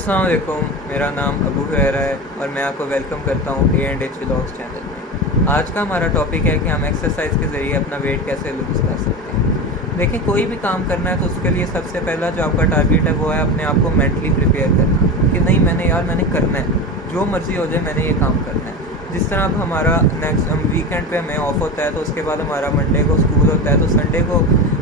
अस्सलाम वालेकुम, मेरा नाम अबू हुरैरा है और मैं आपको वेलकम करता हूँ A&H व्लॉग्स चैनल में। आज का हमारा टॉपिक है कि हम एक्सरसाइज के ज़रिए अपना वेट कैसे लूज़ कर सकते हैं। देखिए, कोई भी काम करना है तो उसके लिए सबसे पहला जो आपका टारगेट है वो है अपने आप को मेंटली प्रिपेयर करना कि नहीं, मैंने करना है, जो मर्ज़ी हो जाए मैंने ये काम करना है। जिस तरह अब हमारा नेक्स्ट वीकेंड पे हमें ऑफ होता है तो उसके बाद हमारा मंडे को स्कूल होता है, तो संडे को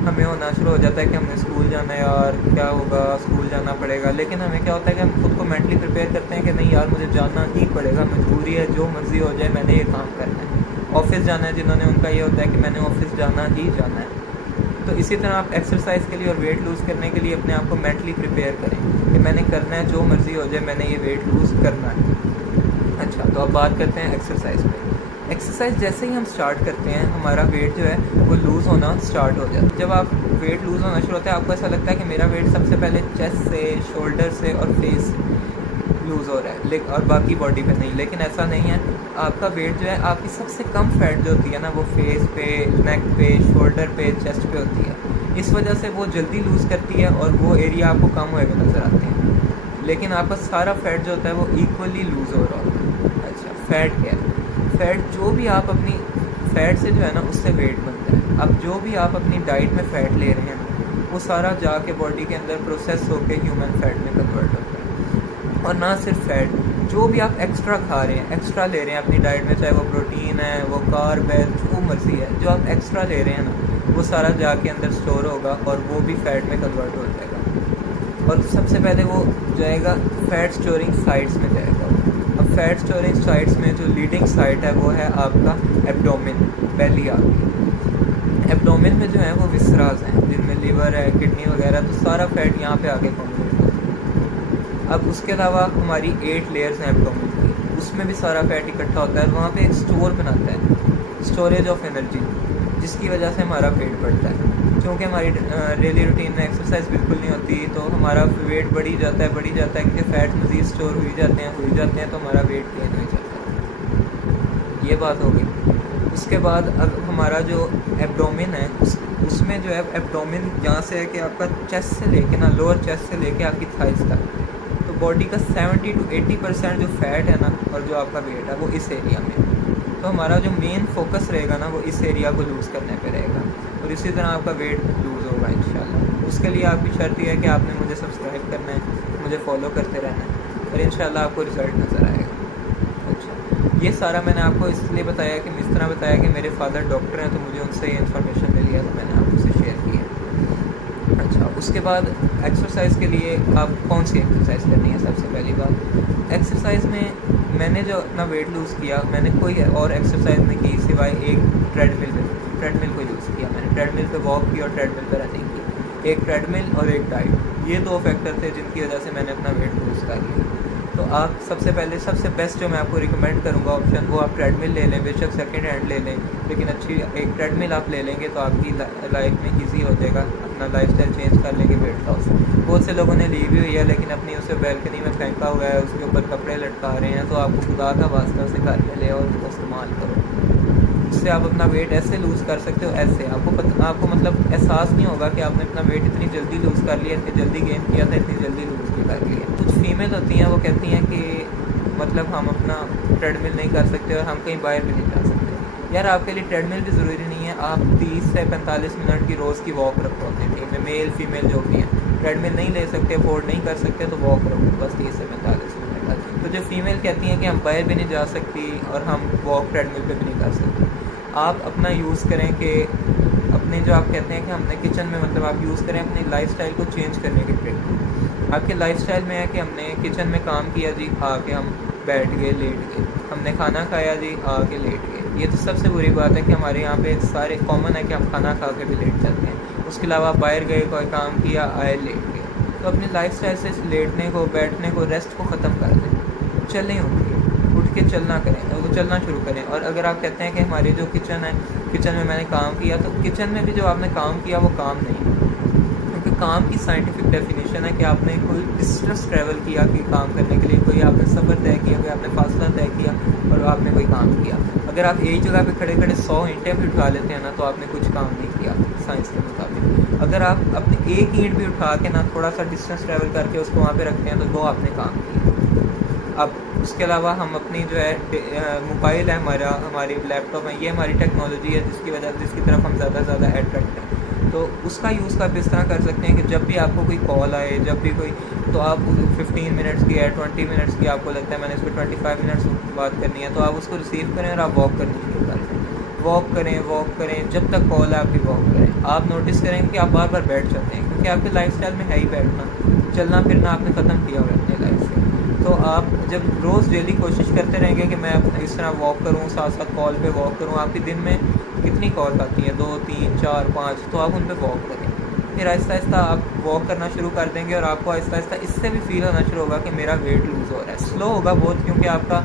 हमें होना शुरू हो जाता है कि हमने स्कूल जाना है, यार क्या होगा, स्कूल जाना पड़ेगा। लेकिन हमें क्या होता है कि हम खुद को मेंटली प्रिपेयर करते हैं कि नहीं यार, मुझे जाना ही पड़ेगा, मजबूरी है, जो मर्ज़ी हो जाए मैंने ये काम करना है। ऑफिस जाना है जिन्होंने, उनका ये होता है कि मैंने ऑफिस जाना ही जाना है। तो इसी तरह आप एक्सरसाइज के लिए और वेट लूज़ करने के लिए अपने आप को मेंटली प्रिपेयर करें कि मैंने करना है, जो मर्ज़ी हो जाए मैंने ये वेट लूज़ करना है। अच्छा, तो अब बात करते हैं एक्सरसाइज पे। एक्सरसाइज जैसे ही हम स्टार्ट करते हैं हमारा वेट जो है वो लूज़ होना स्टार्ट हो जाता है। जब आप वेट लूज़ होना शुरू होता है आपको ऐसा लगता है कि मेरा वेट सबसे पहले चेस्ट से, शोल्डर से और फेस से लूज़ हो रहा है, लेकिन और बाकी बॉडी पे नहीं। लेकिन ऐसा नहीं है। आपका वेट जो है, आपकी सबसे कम फैट जो होती है ना, वो फेस पे, नेक पे, शोल्डर पे, चेस्ट पे होती है। इस वजह से वो जल्दी लूज़ करती है और वो एरिया आपको कम हुए हुए नज़र आते हैं, लेकिन आपका सारा फैट जो होता है वो इक्वली लूज़ हो रहा होता है। अच्छा, फैट क्या है? फैट जो भी आप अपनी फैट से जो है ना उससे वेट बनता है। अब जो भी आप अपनी डाइट में फ़ैट ले रहे हैं ना, वो सारा जाके बॉडी के अंदर प्रोसेस होकर ह्यूमन फैट में कन्वर्ट होता है। और ना सिर्फ फैट, जो भी आप एक्स्ट्रा खा रहे हैं, एक्स्ट्रा ले रहे हैं अपनी डाइट में, चाहे वो प्रोटीन है, वो कार्ब है, जो मर्ज़ी है, जो आप एक्स्ट्रा ले रहे हैं ना, वो सारा जाके अंदर स्टोर होगा और वो भी फैट में कन्वर्ट हो जाएगा। और सबसे पहले वो जाएगा फैट स्टोरिंग साइट्स में जाएगा। अब फैट स्टोरेज साइट्स में जो लीडिंग साइट है वो है आपका एब्डोमेन, बेली आपकी। एब्डोमेन में जो है वो विसराज हैं जिनमें लीवर है, किडनी वगैरह, तो सारा फैट यहाँ पे आके कॉन्वर्ट होता है। अब उसके अलावा हमारी 8 लेयर्स हैं एब्डोमेन की, उसमें भी सारा फैट इकट्ठा होता है। वहाँ पे एक स्टोर बनाता है, स्टोरेज ऑफ एनर्जी, जिसकी वजह से हमारा पेट बढ़ता है। क्योंकि हमारी डेली रूटीन में एक्सरसाइज बिल्कुल नहीं होती तो हमारा वेट बढ़ी जाता है क्योंकि फ़ैट मज़ीद स्टोर हुई जाते हैं तो हमारा वेट गेन हो जाता है। ये बात हो गई। उसके बाद अब हमारा जो एब्डोमेन है उसमें जो है एब्डोमेन यहाँ से है कि आपका चेस्ट से लेके ना, लोअर चेस्ट से लेके आपकी थाइस तक, तो बॉडी का 70 to 80% जो फैट है ना और जो आपका वेट है वो इस एरिया में। तो हमारा जो मेन फोकस रहेगा ना वो इस एरिया को लूज़ करने पे रहेगा और इसी तरह आपका वेट लूज़ होगा इंशाल्लाह। उसके लिए आपकी शर्त यह है कि आपने मुझे सब्सक्राइब करना है, मुझे फॉलो करते रहना है और इंशाल्लाह आपको रिज़ल्ट नज़र आएगा। अच्छा, ये सारा मैंने आपको इसलिए बताया कि इस तरह बताया कि मेरे फादर डॉक्टर हैं तो मुझे उनसे ये इन्फॉर्मेशन मिली है तो मैंने आपसे शेयर की है। अच्छा, उसके बाद एक्सरसाइज के लिए आप कौन सी एक्सरसाइज करनी है? सबसे पहली बात, एक्सरसाइज में मैंने जो अपना वेट लूज़ किया, मैंने कोई और एक्सरसाइज नहीं की सिवाय एक ट्रेडमिल को यूज़ किया। मैंने ट्रेडमिल पे वॉक की और ट्रेडमिल पे रनिंग की। एक ट्रेडमिल और एक डाइट, ये 2 फैक्टर थे जिनकी वजह से मैंने अपना वेट लूज़ कर लिया। तो आप सबसे बेस्ट जो मैं आपको रिकमेंड करूँगा ऑप्शन, वो आप ट्रेडमिल ले लें, बेशक सेकेंड हैंड ले लें, लेकिन अच्छी एक ट्रेडमिल आप ले लेंगे तो आपकी लाइफ में ईजी हो जाएगा, अपना लाइफस्टाइल चेंज कर लेंगे, वेट लॉस। बहुत से लोगों ने ली भी हुई है लेकिन अपनी उसे बैल्कनी में फेंका हुआ है, उसके ऊपर कपड़े लटका रहे हैं, तो आपको खुदा का वास्ता उसे घर में ले और उसको इस्तेमाल करो। इससे आप अपना वेट ऐसे लूज़ कर सकते हो, ऐसे आपको मतलब एहसास नहीं होगा कि आपने अपना वेट इतनी जल्दी लूज़ कर लिया, इतनी जल्दी गेन किया था, इतनी जल्दी लूज़ भी कर लिया। कुछ फीमेल होती हैं वो कहती हैं कि मतलब हम अपना ट्रेडमिल नहीं कर सकते और हम कहीं बाहर भी नहीं जा सकते। यार, आपके लिए ट्रेडमिल भी ज़रूरी नहीं है, आप 30 से 45 मिनट की रोज़ की वॉक रखो अपनी टीम में, मेल फीमेल जो भी हैं। ट्रेडमिल नहीं ले सकते, अफोर्ड नहीं कर सकते तो वॉक रखो बस 30 से 45 मिनट का। तो जो फीमेल कहती हैं कि हम बाहर भी नहीं जा सकती और हम वॉक ट्रेडमिल पे भी नहीं कर सकते, आप अपना यूज़ करें कि अपने जो आप कहते हैं कि हमने किचन में, मतलब आप यूज़ करें अपनी लाइफस्टाइल को चेंज करने की ट्रिक। आपके लाइफस्टाइल में है कि हमने किचन में काम किया जी, आके हम बैठ गए, लेट गए, हमने खाना खाया जी, आके लेट गए। ये तो सबसे बुरी बात है कि हमारे यहाँ पे सारे कॉमन है कि हम खाना खा के भी लेट जाते हैं। उसके अलावा आप बाहर गए, कोई काम किया, आए, लेट गए। तो अपनी लाइफस्टाइल से इस लेटने को, बैठने को, रेस्ट को ख़त्म कर दें। चलें, उठ के चलना करें, वो चलना शुरू करें। और अगर आप कहते हैं कि हमारी जो किचन है, किचन में मैंने काम किया, तो किचन में भी जो आपने काम किया वो काम नहीं, क्योंकि काम की साइंटिफिक डेफिनेशन है कि आपने कोई डिस्टेंस ट्रैवल किया कि काम करने के लिए, कोई आपने सफ़र तय किया, कोई आपने फासला तय किया और आपने कोई काम किया। अगर आप एक जगह पे खड़े खड़े 100 ईंटें भी उठा लेते हैं ना तो आपने कुछ काम नहीं किया साइंस के मुताबिक। अगर आप अपनी एक ईंट भी उठा के ना थोड़ा सा डिस्टेंस ट्रैवल करके उसको वहाँ पे रखते हैं तो वो आपने काम किया। अब उसके अलावा हम अपनी जो है मोबाइल है हमारा, हमारी लैपटॉप है, ये हमारी टेक्नोलॉजी है जिसकी तरफ हम ज़्यादा से ज़्यादा अट्रैक्ट हैं। तो उसका यूज़ आप इस तरह कर सकते हैं कि जब भी आपको कोई कॉल आए, जब भी कोई, तो आप 15 मिनट्स की है, 20 मिनट्स की आपको लगता है मैंने इस पर 25 मिनट्स बात करनी है, तो आप उसको रिसीव करें और आप वॉक करनी शुरू करें। वॉक करें जब तक कॉल है आपकी, वॉक करें। आप नोटिस करेंगे कि आप बार बार बैठ जाते हैं, क्योंकि आपके लाइफस्टाइल में है ही बैठना। चलना फिरना आपने ख़त्म किया हुआ है अपनी लाइफ से। तो आप जब रोज़ डेली कोशिश करते रहेंगे कि मैं इस तरह वॉक करूँ, साथ साथ कॉल पे वॉक करूँ, आपके दिन में कितनी कॉल आती हैं, 2 3 4 5, तो आप उन पर वॉक करें। फिर आहिस्ता आहिस्ता आप वॉक करना शुरू कर देंगे और आपको आहिस्ता आहिस्ता इससे भी फील होना शुरू होगा कि मेरा वेट लूज़ हो रहा है। स्लो होगा बहुत, क्योंकि आपका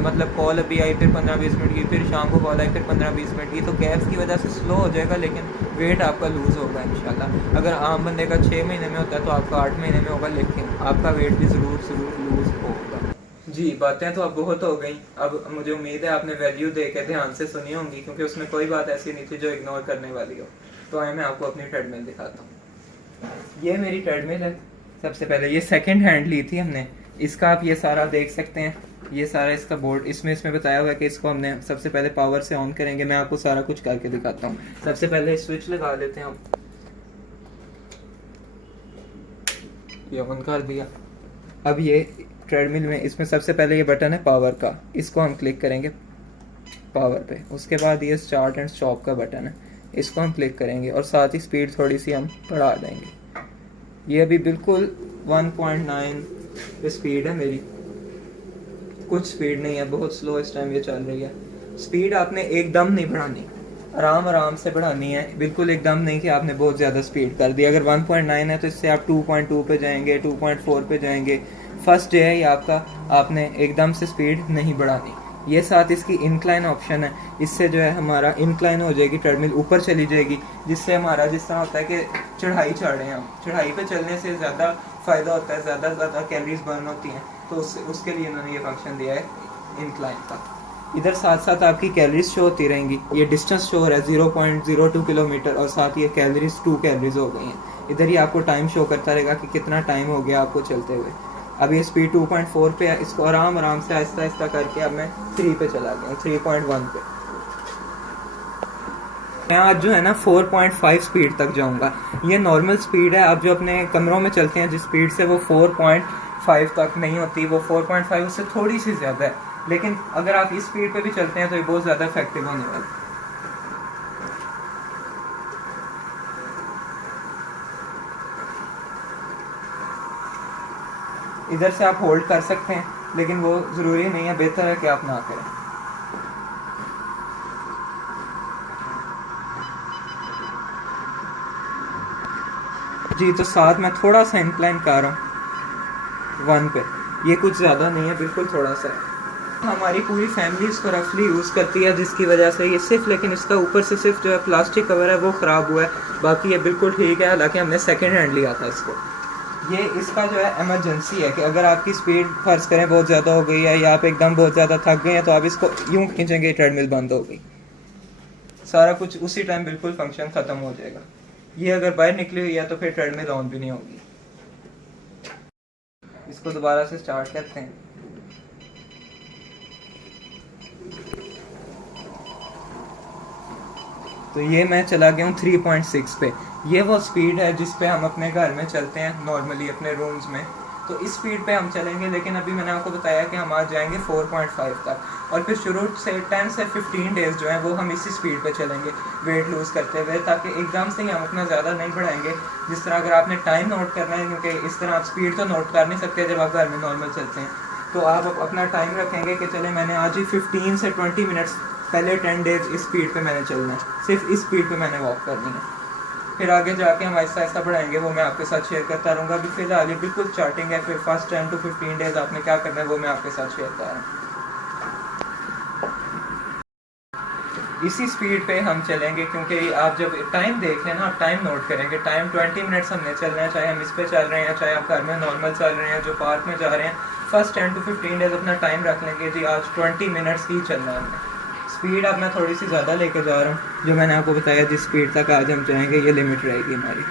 मतलब कॉल अभी आई, फिर 15-20 मिनट की, फिर शाम को कॉल आई, फिर 15-20 मिनट की, तो गैप्स की वजह से स्लो हो जाएगा, लेकिन वेट आपका लूज़ होगा इंशाल्लाह। अगर आम बंदे का 6 महीने में होता है तो आपका 8 महीने में होगा, लेकिन आपका वेट भी ज़रूर लूज़ होगा। जी, बातें तो अब बहुत हो गई। अब मुझे उम्मीद है आपने वैल्यू दे के ध्यान से सुनी होंगी, क्योंकि उसमें कोई बात ऐसी नहीं थी जो इग्नोर करने वाली हो। तो आए मैं आपको अपनी ट्रेडमिल दिखाता हूँ। ये मेरी ट्रेडमिल है। सबसे पहले ये सेकंड हैंड ली थी हमने। इसका आप ये सारा देख सकते हैं, ये सारा इसका बोर्ड, इसमें बताया हुआ है कि इसको हमने सबसे पहले पावर से ऑन करेंगे। मैं आपको सारा कुछ करके दिखाता हूँ। सबसे पहले स्विच लगा लेते हैं हम। ये ऑन कर दिया। अब ये ट्रेडमिल में इसमें सबसे पहले ये बटन है पावर का, इसको हम क्लिक करेंगे पावर पे। उसके बाद ये स्टार्ट एंड स्टॉप का बटन है, इसको हम क्लिक करेंगे और साथ ही स्पीड थोड़ी सी हम बढ़ा देंगे। ये अभी बिल्कुल 1.9 पे स्पीड है मेरी, कुछ स्पीड नहीं है, बहुत स्लो इस टाइम ये चल रही है। स्पीड आपने एकदम नहीं बढ़ानी, आराम से बढ़ानी है, बिल्कुल एकदम नहीं कि आपने बहुत ज़्यादा स्पीड कर दी। अगर 1.9 है तो इससे आप 2.2 पे जाएंगे, 2.4 पे जाएंगे। फर्स्ट जो है ये आपका, आपने एकदम से स्पीड नहीं बढ़ानी। ये साथ इसकी इंक्लाइन ऑप्शन है, इससे जो है हमारा इंक्लाइन हो जाएगी, ट्रेडमिल ऊपर चली जाएगी, जिससे हमारा जिस तरह होता है कि चढ़ाई चढ़ रहे हैं हम, चढ़ाई पे चलने से ज़्यादा फ़ायदा होता है, ज़्यादा कैलोरीज बर्न होती हैं, तो उसके लिए इन्होंने ये फंक्शन दिया है इंक्लाइन का। इधर साथ साथ आपकी कैलोरीज शो होती रहेंगी। ये डिस्टेंस शो हो रहा है 0.02 किलोमीटर और साथ ये कैलोरीज 2 कैलोरीज हो गई हैं। इधर ही आपको टाइम शो करता रहेगा कि कितना टाइम हो गया आपको चलते हुए। अब ये स्पीड 2.4 पे है, इसको आराम से आहिस्ता करके अब मैं 3 पे चला गया, 3.1 पे। मैं आज जो है ना 4.5 स्पीड तक जाऊंगा। ये नॉर्मल स्पीड है। आप जो अपने कमरों में चलते हैं जिस स्पीड से, वो 4.5 तक नहीं होती, वो 4.5 उससे थोड़ी सी ज़्यादा है। लेकिन अगर आप इस स्पीड पे भी चलते हैं तो ये बहुत ज़्यादा इफेक्टिव होने वाला है। इधर से आप होल्ड कर सकते हैं, लेकिन वो ज़रूरी नहीं है, बेहतर है कि आप ना करें। जी, तो साथ में थोड़ा सा इंक्लाइन कर रहा हूँ 1 पे, ये कुछ ज़्यादा नहीं है, बिल्कुल थोड़ा सा है। हमारी पूरी फैमिली इसको रफली यूज़ करती है, जिसकी वजह से ये सिर्फ, लेकिन इसका ऊपर से सिर्फ जो है प्लास्टिक कवर है वो ख़राब हुआ है, बाकी ये बिल्कुल ठीक है। हालांकि हमने सेकंड हैंड लिया था इसको। ये इसका जो है इमरजेंसी है कि अगर आपकी स्पीड फ़र्ज़ करें बहुत ज़्यादा हो गई है या आप एकदम बहुत ज़्यादा थक गए हैं, तो आप इसको यूँ खींचेंगे, ट्रेडमिल बंद हो गई, सारा कुछ उसी टाइम बिल्कुल फंक्शन ख़त्म हो जाएगा। ये अगर बाहर निकली हुई है तो फिर ट्रेडमिल ऑन भी नहीं होगी। इसको दोबारा से स्टार्ट करते हैं। तो ये मैं चला गया हूँ 3.6 पे। ये वो स्पीड है जिस पे हम अपने घर में चलते हैं नॉर्मली अपने रूम्स में, तो इस स्पीड पे हम चलेंगे। लेकिन अभी मैंने आपको बताया कि हम आज जाएंगे 4.5 तक, और फिर शुरू से 10 से 15 डेज़ जो है वो हम इसी स्पीड पे चलेंगे वेट लूज़ करते हुए, ताकि एकदम से ही हम अपना ज़्यादा नहीं बढ़ाएंगे। जिस तरह अगर आपने टाइम नोट करना है, क्योंकि इस तरह आप स्पीड तो नोट कर नहीं सकते जब आप घर में नॉर्मल चलते हैं, तो आप अपना टाइम रखेंगे कि चले मैंने आज ही 15 से 20 मिनट्स पहले 10 डेज इस स्पीड पे मैंने चलना है, सिर्फ इस स्पीड पे मैंने वॉक करनी है। फिर आगे जाके हम आहिस्ता आहिस्ता बढ़ाएंगे, वो मैं आपके साथ शेयर करता रहूँगा। अभी फिलहाल ये बिल्कुल स्टार्टिंग है, फिर फर्स्ट 10 to 15 डेज आपने क्या करना है वो मैं आपके साथ शेयर कर रहा हूँ। इसी स्पीड पे हम चलेंगे, क्योंकि आप जब टाइम देख लें ना, आप टाइम नोट करेंगे, टाइम 20 मिनट्स हमने चलना है, चाहे हम इस पे चल रहे हैं, चाहे आप घर में नॉर्मल चल रहे हैं, जो पार्क में जा रहे हैं। फर्स्ट 10 to 15 डेज अपना टाइम रख लेंगे, जी आज 20 मिनट्स ही चलना है हमने स्पीड अब मैं थोड़ी सी ज़्यादा लेके जा रहा हूँ, जो मैंने आपको बताया जिस स्पीड तक आज हम जाएंगे ये लिमिट रहेगी हमारी।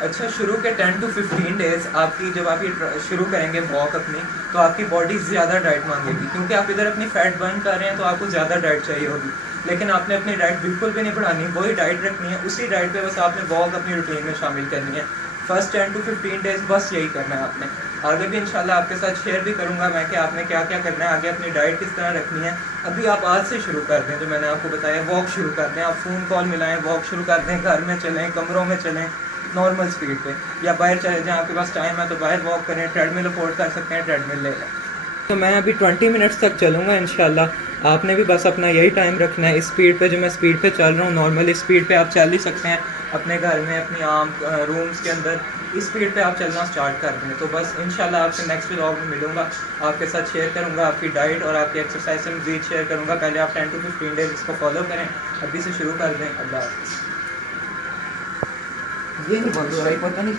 अच्छा, शुरू के 10 to 15 डेज़ आपकी जब आप ये शुरू करेंगे वॉक अपनी, तो आपकी बॉडी ज़्यादा डाइट मांगेगी, क्योंकि आप इधर अपनी फ़ैट बर्न कर रहे हैं तो आपको ज़्यादा डाइट चाहिए होगी। लेकिन आपने अपनी डाइट बिल्कुल भी नहीं बढ़ानी, वही डाइट रखनी है, उसी डाइट पे बस आपने वॉक अपनी रूटीन में शामिल करनी है। फर्स्ट 10 to 15 डेज़ बस यही करना है आपने। आगे भी इंशाल्लाह आपके साथ शेयर भी करूंगा मैं कि आपने क्या क्या करना है, आगे अपनी डाइट किस तरह रखनी है। अभी आप आज से शुरू कर दें, जो मैंने आपको बताया, वॉक शुरू कर दें, आप फ़ोन कॉल मिलाएं, वॉक शुरू कर दें, घर में चलें, कमरों में चलें नॉर्मल स्पीड पे, या बाहर चले जाएं, आपके पास टाइम है तो बाहर वॉक करें, ट्रेडमिल अफोर्ड कर सकते हैं ट्रेडमिल ले लें। तो मैं अभी 20 मिनट्स तक चलूँगा इंशाल्लाह। आपने भी बस अपना यही टाइम रखना है, इस स्पीड पे जो मैं स्पीड पे चल रहा हूँ, नॉर्मल इस स्पीड पे आप चल ही सकते हैं अपने घर में, अपनी आम रूम्स के अंदर, इस स्पीड पे आप चलना स्टार्ट कर दें। तो बस इंशाल्लाह आपसे नेक्स्ट व्लॉग में मिलूँगा, आपके साथ शेयर करूँगा आपकी डाइट और आपकी एक्सरसाइज से मज़ीद शेयर करूँगा। पहले आप 10 to 15 डेज़ इसको फॉलो करें, अभी से शुरू कर दें। अल्लाह हाफ़िज़। ये नहीं बंद हो रहा है, पता नहीं।